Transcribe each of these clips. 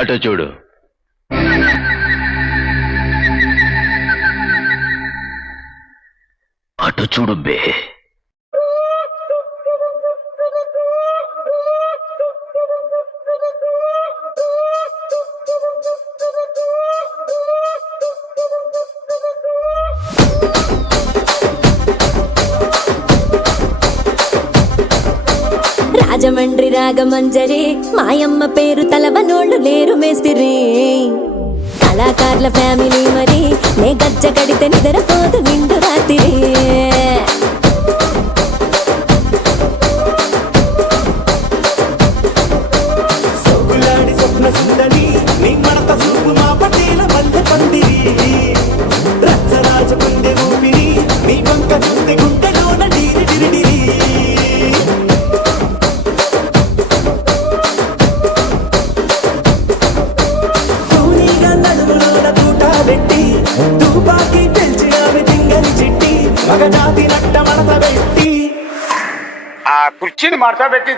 అటు చూడు. అటు చూడు బే. రాజమండ్రి రాగమంజరి మాయమ్మ పేరు తలవనోళ్ళు లేరు మేస్తిరి. కళాకారుల ఫ్యామిలీ మరి నే గజ్జ కడితే నిద్రపోదు నిండు రాత్రి. కుర్చీని మార్తా పెట్టి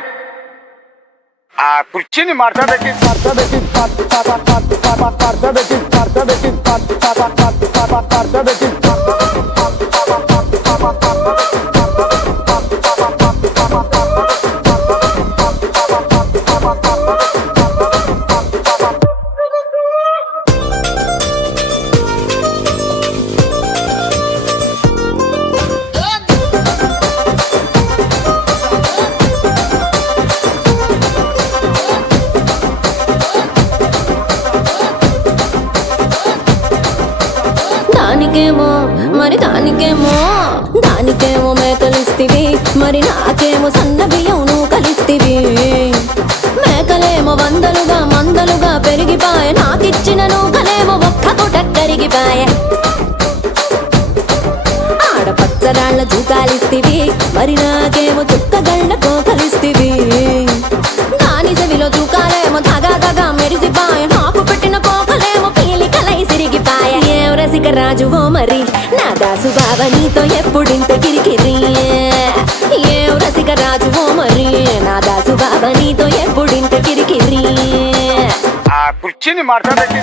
దానికేమో మేకలిస్తివి, మరి నాకేమో సన్న బియ్యం నువ్వు కలిస్తివి. మేకలేమో వందలుగా మందలుగా పెరిగిపాయ, నాకిచ్చిన నూకలేమో ఒక్క పూట కరిగిపాయ. ఆడపచ్చరాళ్ల జూకాలిస్తివి, మరి నాకేమో చుక్కగళ్ళ కోకలిస్తివి. దాని చెవిలో జూకాలేమో తగా తగా మెరిసిపాయ, నాకు పెట్టిన కోకలేమో పీలికలై సిరిగిపాయ. ఏం రసిక రాజువో మరి నా దాసు బాబా నీతో ఎప్పుడింత కిరికిరి. ఏం రసిక రాజువో మరి నా దాసు బాబా నీతో ఎప్పుడింత కిరికిరి. కుర్చీని మార్తా పెట్టి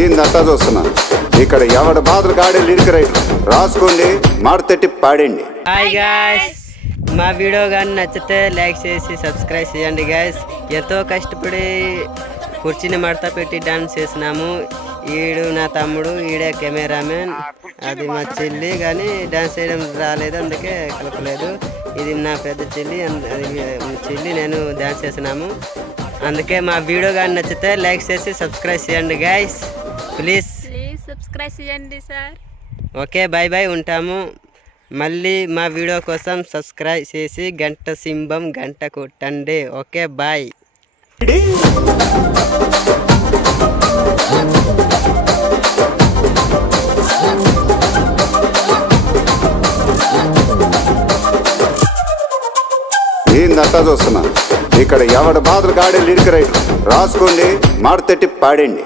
ఏందంతా చూస్తున్నా. ఇక్కడ ఎవడ బాధలు కాడే లిరిక్ రైటర్ రాసుకోండి, మాడతెట్టి పాడండి. హాయ్ గాయ్స్, మా వీడియో కానీ నచ్చితే లైక్ చేసి సబ్స్క్రైబ్ చేయండి గాయ్స్. ఎంతో కష్టపడి కుర్చీని మడత పెట్టి డాన్స్ చేసినాము. ఈడు నా తమ్ముడు, ఈడే కెమెరామెన్, అది మా చెల్లి. కానీ డాన్స్ చేయడం రాలేదు, అందుకే కలపలేదు. ఇది నా పెద్ద చెల్లి, అది చెల్లి, నేను డాన్స్ చేసినాము. అందుకే మా వీడియో కానీ నచ్చితే లైక్ చేసి సబ్స్క్రైబ్ చేయండి గాయ్స్. ప్లీజ్ సబ్స్క్రైబ్ చేయండి సార్. ఓకే, బాయ్ బాయ్, ఉంటాము. మళ్ళీ మా వీడియో కోసం సబ్స్క్రైబ్ చేసి గంట సింబం గంట కొట్టండి. Okay, bye. ఏందంతా చూస్తున్నా. ఇక్కడ ఎవడ బాధలు కాడే లిరిక్ రైటర్ రాసుకోండి, మాడతెట్టి పాడండి.